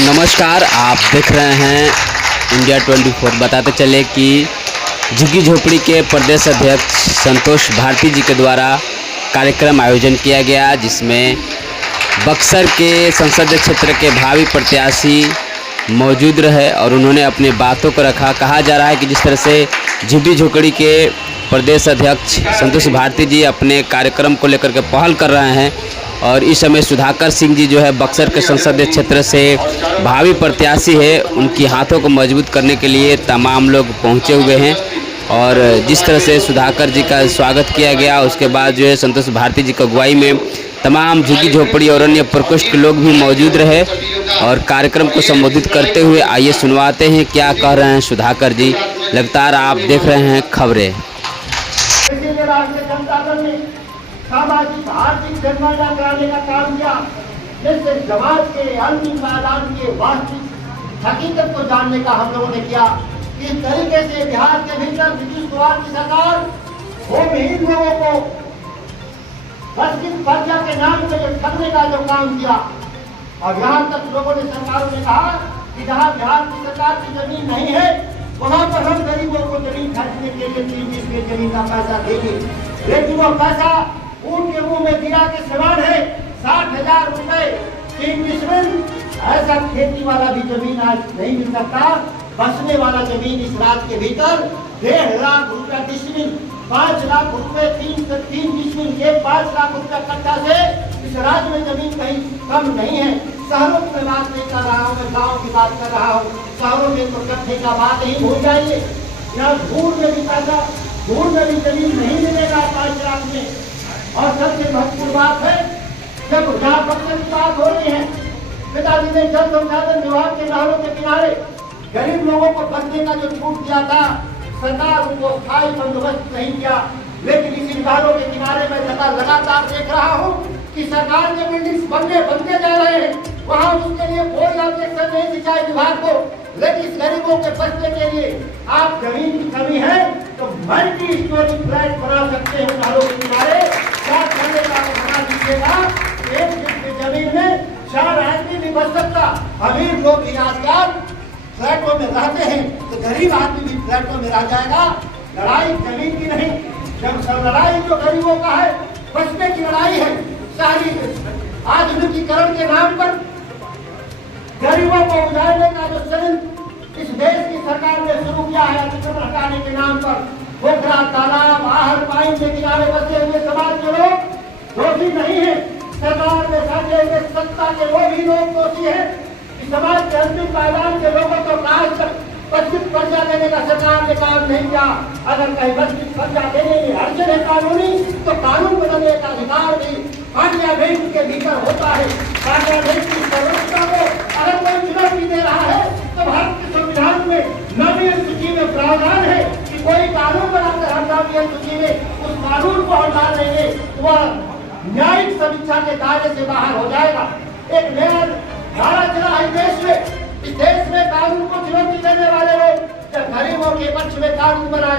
नमस्कार, आप देख रहे हैं इंडिया 24। बताते चले कि झुग्गी झोपड़ी के प्रदेश अध्यक्ष संतोष भारती जी के द्वारा कार्यक्रम आयोजन किया गया, जिसमें बक्सर के संसदीय क्षेत्र के भावी प्रत्याशी मौजूद रहे और उन्होंने अपनी बातों को रखा। कहा जा रहा है कि जिस तरह से झुग्गी झोपड़ी के प्रदेश अध्यक्ष संतोष भारती जी अपने कार्यक्रम को लेकर के पहल कर रहे हैं और इस समय सुधाकर सिंह जी जो है बक्सर के संसदीय क्षेत्र से भावी प्रत्याशी है, उनकी हाथों को मजबूत करने के लिए तमाम लोग पहुंचे हुए हैं। और जिस तरह से सुधाकर जी का स्वागत किया गया, उसके बाद जो है संतोष भारती जी की अगुवाई में तमाम झुग्गी झोपड़ी और अन्य प्रकोष्ठ के लोग भी मौजूद रहे और कार्यक्रम को संबोधित करते हुए आइए सुनवाते हैं क्या कह रहे हैं सुधाकर जी। लगातार आप देख रहे हैं खबरें। सामाजिक आर्थिक जनगणना कराने का काम किया, जिससे समाज के अंतिम मैदान के वास्तविक हकीकत को जानने का हम लोगों ने किया। इस तरीके से बिहार के भीतर नीतीश कुमार की सरकार भूमिहीन लोगों को बस्किन पर्चा के नाम पे ठगने का जो काम किया, और यहाँ तक लोगों ने सरकारों ने कहा कि जहाँ बिहार की सरकार की जमीन नहीं है वहाँ पर हम गरीबों को जमीन खरीदने के लिए 30 में जमीन का पैसा देंगे, लेकिन वो पैसा उनके मुंह में गिरा के सवाल है 60,000 रुपए 3 डिसमिल। ऐसा खेती वाला भी जमीन आज नहीं मिल सकता। बसने वाला जमीन इस राज्य के भीतर 1.5 लाख रुपया डिसमिल, 5 लाख रुपए 3 डिसमिल के 5 लाख रुपया कट्टा से इस राज्य में जमीन कहीं कम नहीं है। शहरों में बात नहीं कर रहा हूँ, मैं गाँव की बात कर रहा हूँ। शहरों में तो कट्ठे का बात ही भूल जाइए। यहाँ धूल में भी पैसा, धूल में भी जमीन नहीं मिलेगा 5 लाख में। और सबसे महत्वपूर्ण बात है, जब जहाँ बक्सर की बात हो रही है, पिताजी ने जल संसाधन विभाग के नहरों के किनारे गरीब लोगों को बसने का जो छूट दिया था, सरकार उनको स्थायी बंदोबस्त नहीं किया। लेकिन इसी नहरों के किनारे मैं लगातार देख रहा हूँ कि सरकार के बिल्डिंग बनते जा रहे हैं, वहाँ उसके लिए कोई ऑब्जेक्शन नहीं सिंचाई विभाग को। लेकिन इस गरीबों के बचने के लिए आप जमीन की कमी है तो मल्टी स्टोरी फ्लैट बना सकते हैं नहरों के किनारे। क्या करने का बना दीजिएगा, 1 फीट की जमीन में 4 आदमी भी बच सकता। अमीर लोग भी आजकल फ्लैटों में रहते हैं तो गरीब आदमी भी फ्लैटों में रह जाएगा। लड़ाई जमीन की नहीं, जब सब लड़ाई जो गरीबों का है, बचने की लड़ाई है। शहरी आधुनिकीकरण के नाम पर गरीबों को उजाड़ने का जो षड्यंत्र इस देश की सरकार ने शुरू किया है, अतिक्रमण हटाने के नाम पर पोखरा तालाब आहर पानी के किनारे बसे हुए समाज के लोग दोषी नहीं है। सरकार में साझे हुए सत्ता के वो भी लोग दोषी है कि समाज के अंतिम मैदान के लोगों को आज तक बस्किन पर्चा देने का सरकार ने काम नहीं किया। अगर कहीं बस्किन पर्चा देने की अड़चन है कानूनी, तो कानून बदलने का अधिकार भी पार्लियामेंट के भीतर होता है। पार्लियामेंट की सर्वोच्चता को अगर कोई चुनौती दे रहा है तो भारत के संविधान में 9वीं सूची में प्रावधान है कि कोई कानून बनाकर हम 9वीं सूची में उस कानून को हटा देंगे तो वह न्यायिक समीक्षा के दायरे से बाहर हो जाएगा। एक नया धारा चला है देश में। इस देश में कानून को चुनौती देने वाले लोग जब गरीबों के पक्ष में कानून बना